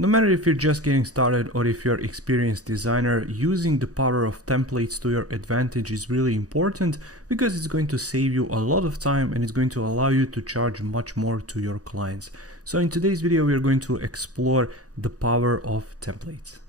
No matter if you're just getting started or if you're an experienced designer, using the power of templates to your advantage is really important because it's going to save you a lot of time and it's going to allow you to charge much more to your clients. So in today's video, we are going to explore the power of templates.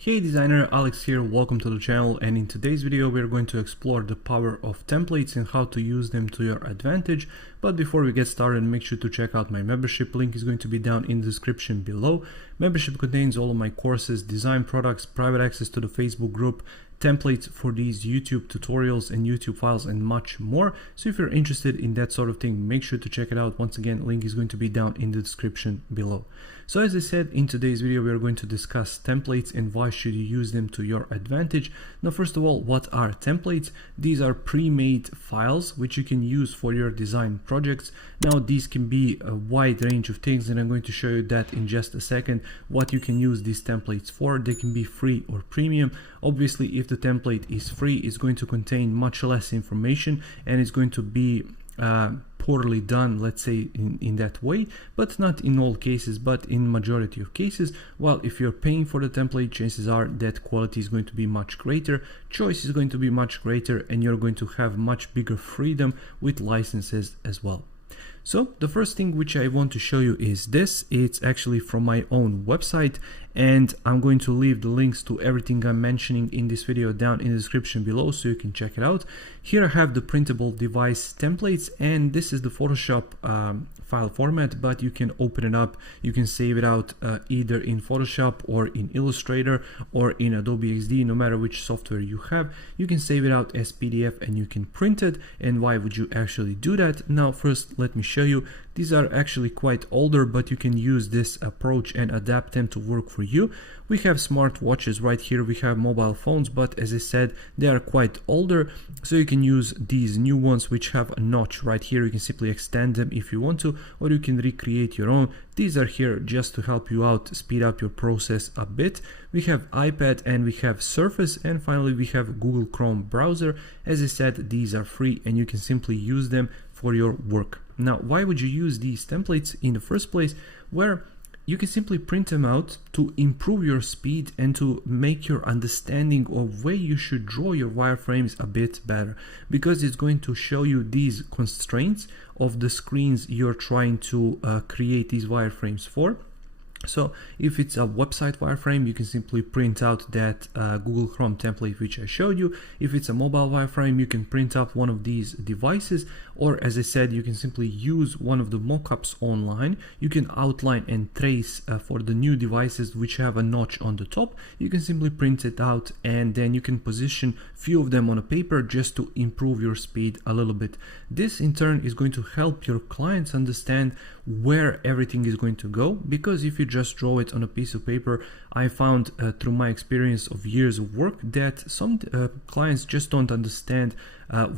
Hey designer, Alex here, welcome to the channel, and in today's video we are going to explore the power of templates and how to use them to your advantage. But before we get started, make sure to check out my membership. Link is going to be down in the description below. Membership contains all of my courses, design products, private access to the Facebook group, templates for these YouTube tutorials and YouTube files, and much more. So if you're interested in that sort of thing, make sure to check it out. Once again, link is going to be down in the description below. So as I said, in today's video, we are going to discuss templates and why should you use them to your advantage. Now, first of all, what are templates? These are pre-made files which you can use for your design projects. Now, these can be a wide range of things, and I'm going to show you that in just a second, what you can use these templates for. They can be free or premium. Obviously, if the template is free, it's going to contain much less information and it's going to be poorly done, let's say, in that way, but not in all cases, but in majority of cases. While if you're paying for the template, chances are that quality is going to be much greater, choice is going to be much greater, and you're going to have much bigger freedom with licenses as well. So the first thing which I want to show you is this. It's actually from my own website, and I'm going to leave the links to everything I'm mentioning in this video down in the description below so you can check it out. Here I have the printable device templates, and this is the Photoshop file format, but you can open it up, you can save it out either in Photoshop or in Illustrator or in Adobe XD. No matter which software you have, you can save it out as PDF and you can print it. And why would you actually do that? Now first let me show you. These are actually quite older, but you can use this approach and adapt them to work for you. We have smartwatches right here, we have mobile phones, but as I said, they are quite older, so you can use these new ones which have a notch right here. You can simply extend them if you want to, or you can recreate your own. These are here just to help you out, speed up your process a bit. We have iPad and we have Surface, and finally we have Google Chrome browser. As I said, these are free and you can simply use them for your work. Now, why would you use these templates in the first place? Where you can simply print them out to improve your speed and to make your understanding of where you should draw your wireframes a bit better, because it's going to show you these constraints of the screens you're trying to create these wireframes for. So if it's a website wireframe, you can simply print out that Google Chrome template which I showed you. If it's a mobile wireframe, you can print out one of these devices, or as I said, you can simply use one of the mockups online. You can outline and trace for the new devices which have a notch on the top. You can simply print it out and then you can position few of them on a paper just to improve your speed a little bit. This in turn is going to help your clients understand where everything is going to go, because if you just draw it on a piece of paper, I found through my experience of years of work that some clients just don't understand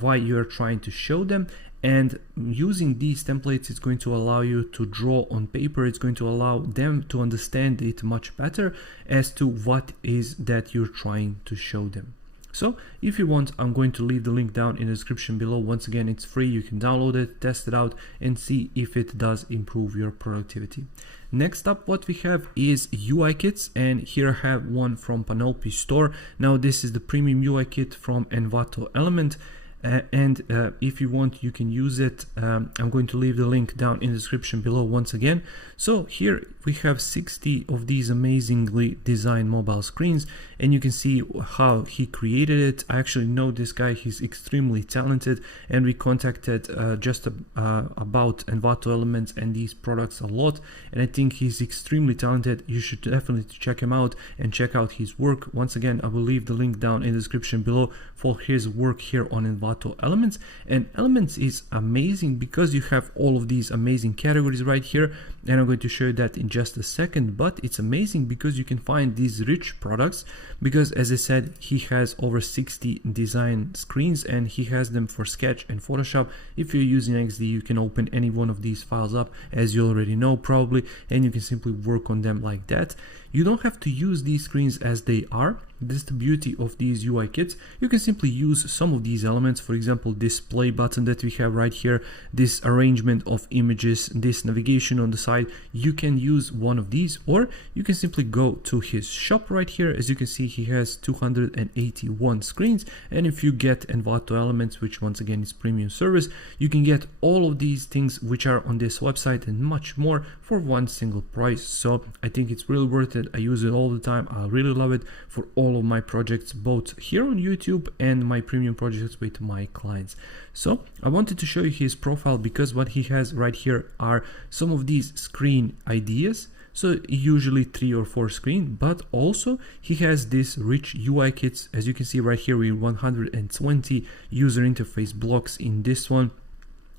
why you're trying to show them. And using these templates is going to allow you to draw on paper. It's going to allow them to understand it much better as to what is that you're trying to show them. So if you want, I'm going to leave the link down in the description below. Once again, it's free. You can download it, test it out, and see if it does improve your productivity. Next up, what we have is UI kits, and here I have one from Penelope Store. Now this is the premium UI kit from Envato Element. And if you want, you can use it. I'm going to leave the link down in the description below once again. So here we have 60 of these amazingly designed mobile screens, and you can see how he created it. I actually know this guy, he's extremely talented, and we contacted just about Envato Elements and these products a lot, and I think he's extremely talented. You should definitely check him out and check out his work. Once again, I will leave the link down in the description below for his work here on Envato Elements. And Elements is amazing because you have all of these amazing categories right here, and I'm going to show you that in just a second. But it's amazing because you can find these rich products, because as I said, he has over 60 design screens and he has them for Sketch and Photoshop. If you're using XD, you can open any one of these files up, as you already know probably, and you can simply work on them like that. You don't have to use these screens as they are. This is the beauty of these UI kits. You can simply use some of these elements, for example, this play button that we have right here, this arrangement of images, this navigation on the side. You can use one of these, or you can simply go to his shop right here. As you can see, he has 281 screens, and if you get Envato Elements, which once again is premium service, you can get all of these things which are on this website and much more for one single price. So I think it's really worth it. I use it all the time. I really love it for all of my projects, both here on YouTube and my premium projects with my clients. So I wanted to show you his profile because what he has right here are some of these screen ideas. So usually 3 or 4 screens, but also he has this rich UI kits. As you can see right here, we 120 user interface blocks in this one.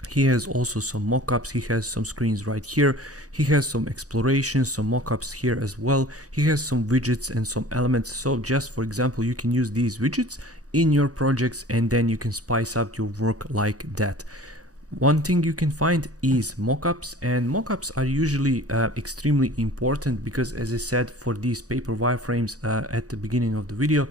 He has also some mockups. He has some screens right here. He has some exploration, some mockups here as well. He has some widgets and some elements. So just for example, you can use these widgets in your projects and then you can spice up your work like that. One thing you can find is mockups, and mockups are usually extremely important because, as I said, for these paper wireframes at the beginning of the video,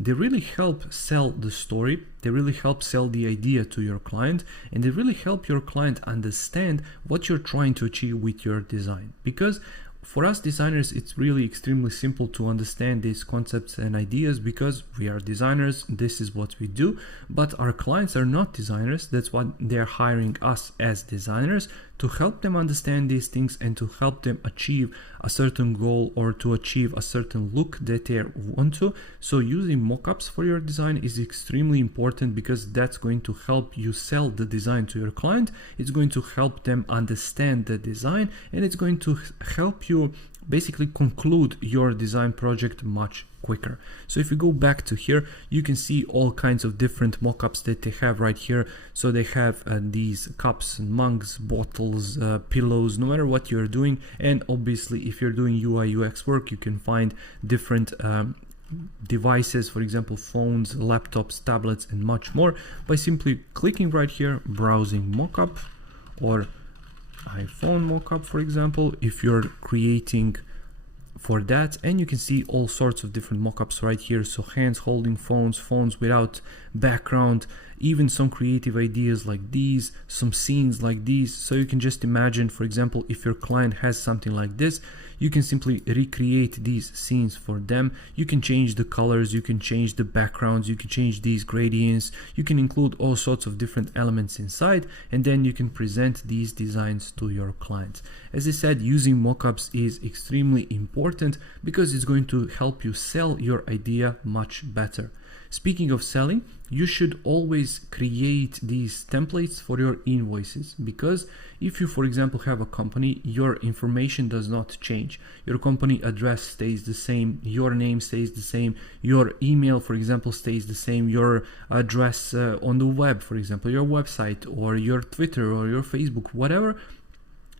they really help sell the story, they really help sell the idea to your client, and they really help your client understand what you're trying to achieve with your design. Because for us designers, it's really extremely simple to understand these concepts and ideas because we are designers, this is what we do, but our clients are not designers. That's why they're hiring us as designers to help them understand these things and to help them achieve a certain goal or to achieve a certain look that they want to. So using mockups for your design is extremely important because that's going to help you sell the design to your client. It's going to help them understand the design, and it's going to help you basically conclude your design project much quicker. So if you go back to here, you can see all kinds of different mockups that they have right here. So they have these cups and mugs, bottles, pillows, no matter what you're doing. And obviously if you're doing UI UX work, you can find different devices, for example phones, laptops, tablets, and much more by simply clicking right here, browsing mockup or iPhone mockup, for example, if you're creating for that, and you can see all sorts of different mockups right here. So hands holding phones, phones without background, even some creative ideas like these, some scenes like these. So you can just imagine, for example, if your client has something like this, you can simply recreate these scenes for them. You can change the colors, you can change the backgrounds, you can change these gradients, you can include all sorts of different elements inside, and then you can present these designs to your clients. As I said, using mockups is extremely important because it's going to help you sell your idea much better. Speaking of selling, you should always create these templates for your invoices, because if you, for example, have a company, your information does not change. Your company address stays the same, your name stays the same, your email, for example, stays the same, your address on the web, for example, your website or your Twitter or your Facebook, whatever,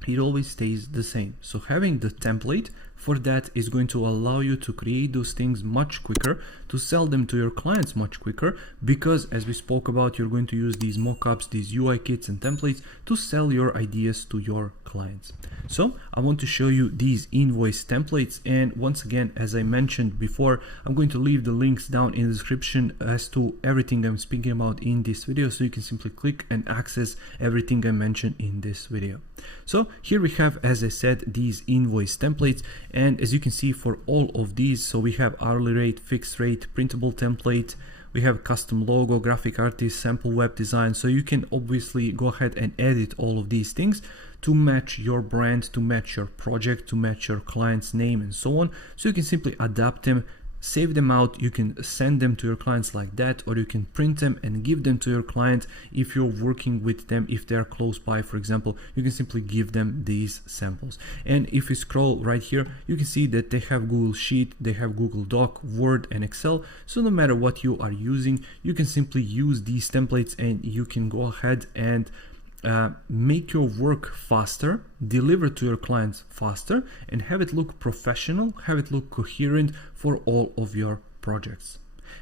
it always stays the same. So having the template for that is going to allow you to create those things much quicker, to sell them to your clients much quicker, because as we spoke about, you're going to use these mockups, these UI kits and templates to sell your ideas to your clients. So I want to show you these invoice templates, and once again, as I mentioned before, I'm going to leave the links down in the description as to everything I'm speaking about in this video, so you can simply click and access everything I mentioned in this video. So here we have, as I said, these invoice templates, and as you can see for all of these, so we have hourly rate, fixed rate, printable template, we have custom logo, graphic artist, sample web design. So you can obviously go ahead and edit all of these things to match your brand, to match your project, to match your client's name and so on. So you can simply adapt them, save them out, you can send them to your clients like that, or you can print them and give them to your client if you're working with them. If they're close by, for example, you can simply give them these samples. And if you scroll right here, you can see that they have Google Sheet, they have Google Doc, Word and Excel. So no matter what you are using, you can simply use these templates and you can go ahead and make your work faster, deliver to your clients faster, and have it look professional, have it look coherent for all of your projects.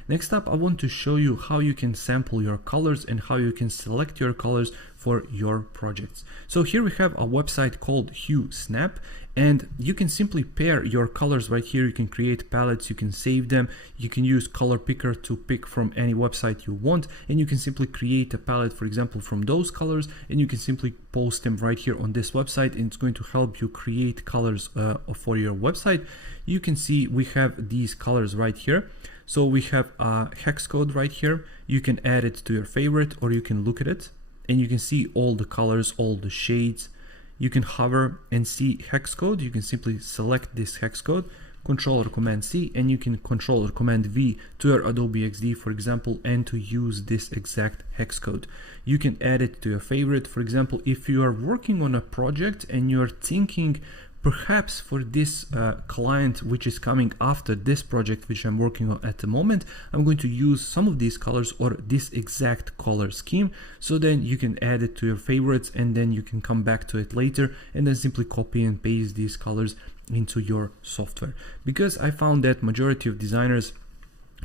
Next up, I want to show you how you can sample your colors and how you can select your colors for your projects. So here we have a website called Hue Snap, and you can simply pair your colors right here. You can create palettes, you can save them, you can use color picker to pick from any website you want, and you can simply create a palette, for example, from those colors, and you can simply post them right here on this website, and it's going to help you create colors for your website. You can see we have these colors right here. So we have a hex code right here. You can add it to your favorite, or you can look at it and you can see all the colors, all the shades. You can hover and see hex code. You can simply select this hex code, Control or Command C, and you can Control or Command V to your Adobe XD, for example, and to use this exact hex code. You can add it to your favorite. For example, if you are working on a project and you're thinking, perhaps for this client which is coming after this project which I'm working on at the moment, I'm going to use some of these colors or this exact color scheme. So then you can add it to your favorites, and then you can come back to it later and then simply copy and paste these colors into your software. Because I found that majority of designers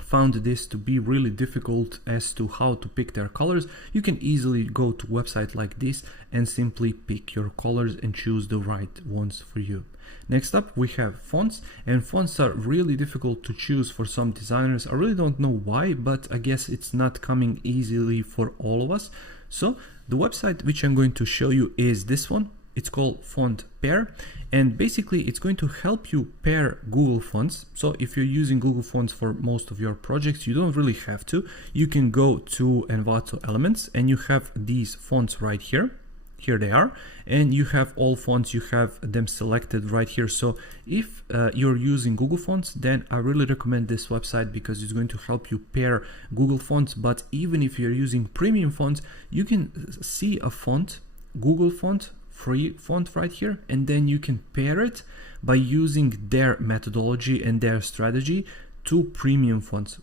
found this to be really difficult as to how to pick their colors, you can easily go to a website like this and simply pick your colors and choose the right ones for you. Next up, we have fonts, and fonts are really difficult to choose for some designers. I really don't know why, but I guess it's not coming easily for all of us. So the website which I'm going to show you is this one. It's called Font Pair, and basically it's going to help you pair Google fonts. So if you're using Google fonts for most of your projects, you don't really have to. You can go to Envato Elements and you have these fonts right here. Here they are, and you have all fonts, you have them selected right here. So if you're using Google fonts, then I really recommend this website because it's going to help you pair Google fonts. But even if you're using premium fonts, you can see a font, Google font, free font right here, and then you can pair it by using their methodology and their strategy to premium fonts.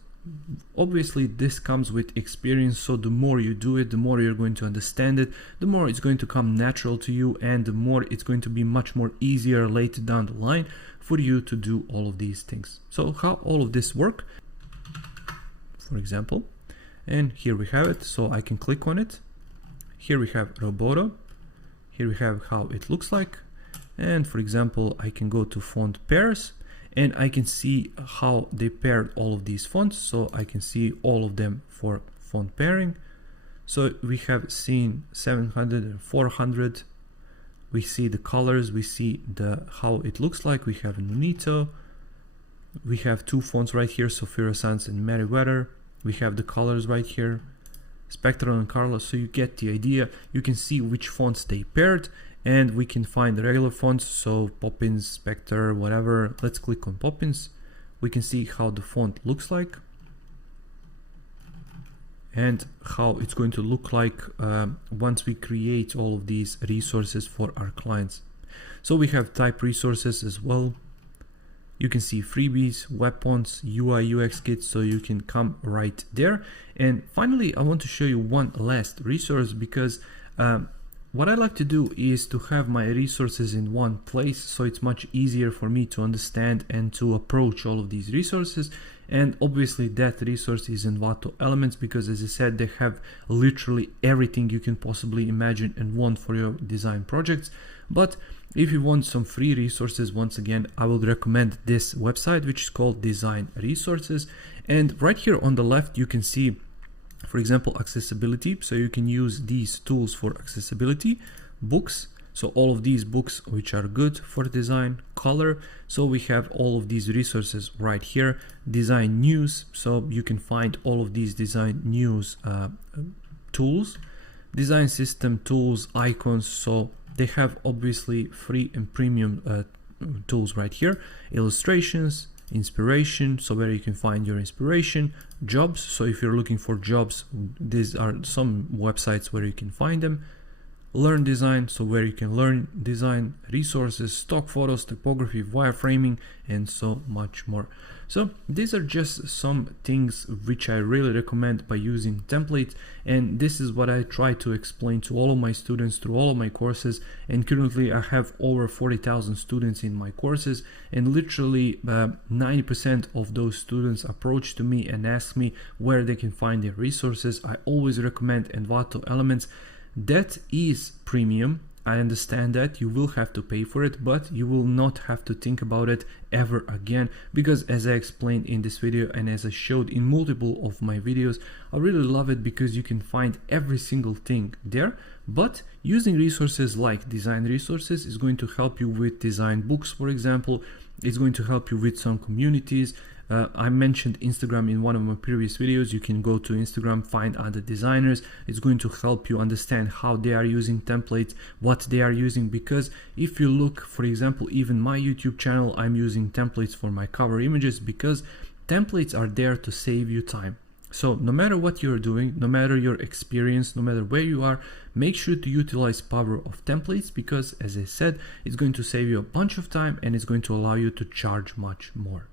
Obviously this comes with experience, so the more you do it, the more you're going to understand it, the more it's going to come natural to you, and the more it's going to be much more easier later down the line for you to do all of these things. So how all of this work, for example, and here we have it. So I can click on it. Here we have Roboto. Here we have how it looks like, and for example I can go to font pairs and I can see how they paired all of these fonts. So I can see all of them for font pairing. So we have seen 700 and 400. We see the colors, we see how it looks like. We have Nunito, we have two fonts right here, Sophia Sans and Meriwether. We have the colors right here, Spectral and Carlos. So you get the idea. You can see which fonts they paired, and we can find the regular fonts. So Poppins, Spectre, whatever. Let's click on Poppins. We can see how the font looks like and how it's going to look like once we create all of these resources for our clients. So we have type resources as well. You can see freebies, weapons, UI UX kits, so you can come right there. And finally, I want to show you one last resource, because what I like to do is to have my resources in one place, so it's much easier for me to understand and to approach all of these resources. And obviously that resource is Envato Elements, because as I said, they have literally everything you can possibly imagine and want for your design projects. But if you want some free resources, once again, I would recommend this website, which is called Design Resources. And right here on the left, you can see, for example, accessibility. So you can use these tools for accessibility, books. So all of these books which are good for design, color. So we have all of these resources right here. Design news. So you can find all of these design news tools, design system tools, icons. So they have obviously free and premium tools right here. Illustrations, inspiration, so where you can find your inspiration, jobs. So if you're looking for jobs, these are some websites where you can find them. Learn design, so where you can learn design, resources, stock photos, typography, wireframing, and so much more. So these are just some things which I really recommend by using templates, and this is what I try to explain to all of my students through all of my courses. And currently I have over 40,000 students in my courses, and literally 90% of those students approach to me and ask me where they can find their resources. I always recommend Envato Elements. That is premium. I understand that you will have to pay for it, but you will not have to think about it ever again, because as I explained in this video and as I showed in multiple of my videos, I really love it because you can find every single thing there. But using resources like design resources is going to help you with design books, for example. It's going to help you with some communities. I mentioned Instagram in one of my previous videos. You can go to Instagram, find other designers. It's going to help you understand how they are using templates, what they are using, because if you look, for example, even my YouTube channel, I'm using templates for my cover images because templates are there to save you time. So no matter what you're doing, no matter your experience, no matter where you are, make sure to utilize power of templates, because as I said, it's going to save you a bunch of time and it's going to allow you to charge much more.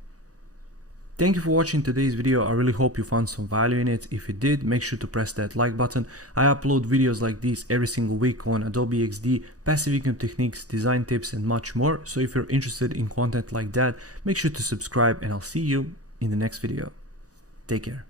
Thank you for watching today's video. I really hope you found some value in it. If you did, make sure to press that like button. I upload videos like these every single week on Adobe XD, passive income techniques, design tips, and much more. So if you're interested in content like that, make sure to subscribe, and I'll see you in the next video. Take care.